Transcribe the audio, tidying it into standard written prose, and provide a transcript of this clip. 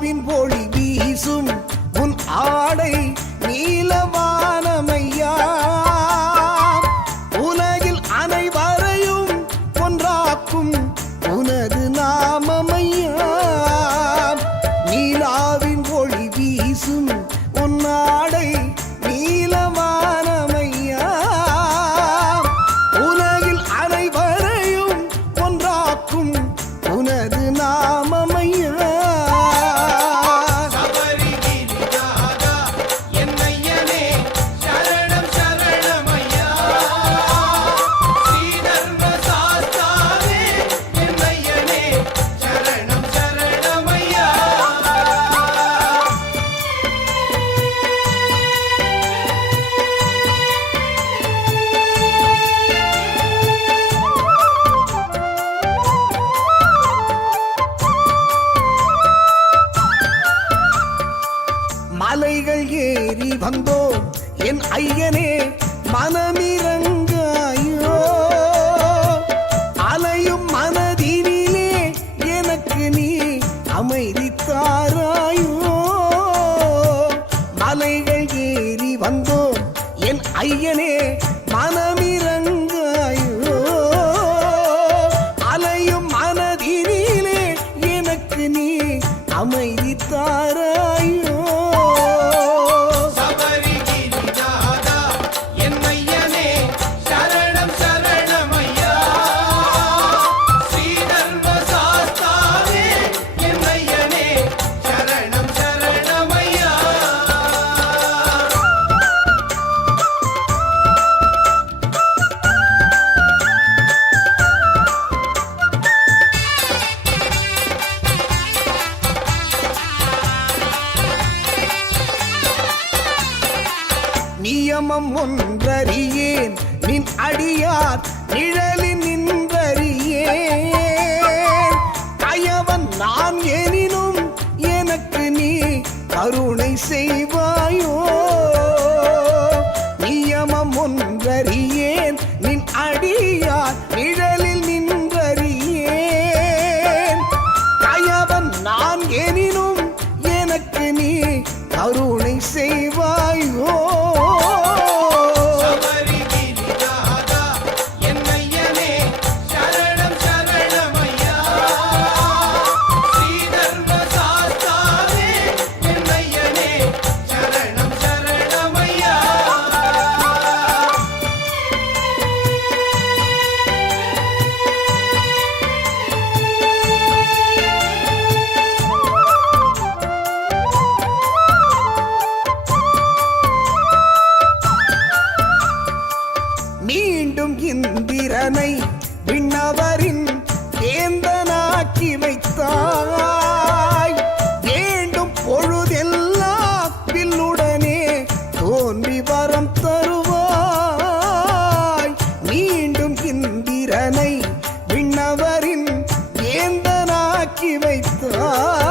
நிலாவின் ஒளி வீசும் உன் ஆடை நீலவானமையா, உலகில் அனைவரையும் ஒன்றாக்கும் உனது நாமமையா. நிலாவின் ஒளி வீசும் உன் ஆடை நீலவானமையா, உலகில் அனைவரையும் ஒன்றாக்கும் உனது நாமமையா. மலைகள் ஏறி வந்தோம் என் ஐயனே மனமிரங்காயோ, அலையும் மனதினிலே எனக்கு நீ அமைதி தாராயோ. மலைகள் ஏறி வந்தோம் என் ஐயனே மனமிரங்காயோ, அலையும் மனதினிலே எனக்கு நீ அமைதி தாராயோ. நியமம் ஒன்றறியேன் நின் அடியார் நிழலில் நின்றறியேன், கயவன் நான் எனினும் எனக்கு நீ கருணை செய்வாயோ. நியமம் ஒன்றறியேன் நின் அடியார் நிழலில் நின்றறியேன், கயவன் நான் எனினும் எனக்கு நீ கருணை செய்வாயோ. மீண்டும் இந்திரனை விண்ணவரின் வேந்தனாக்கி வைத்தாய், வேண்டும் பொழுதெல்லாம் வில்லுடனே தோன்றி வரம் தருவாய். மீண்டும் இந்திரனை விண்ணவரின் வேந்தனாக்கி வைத்தாய்,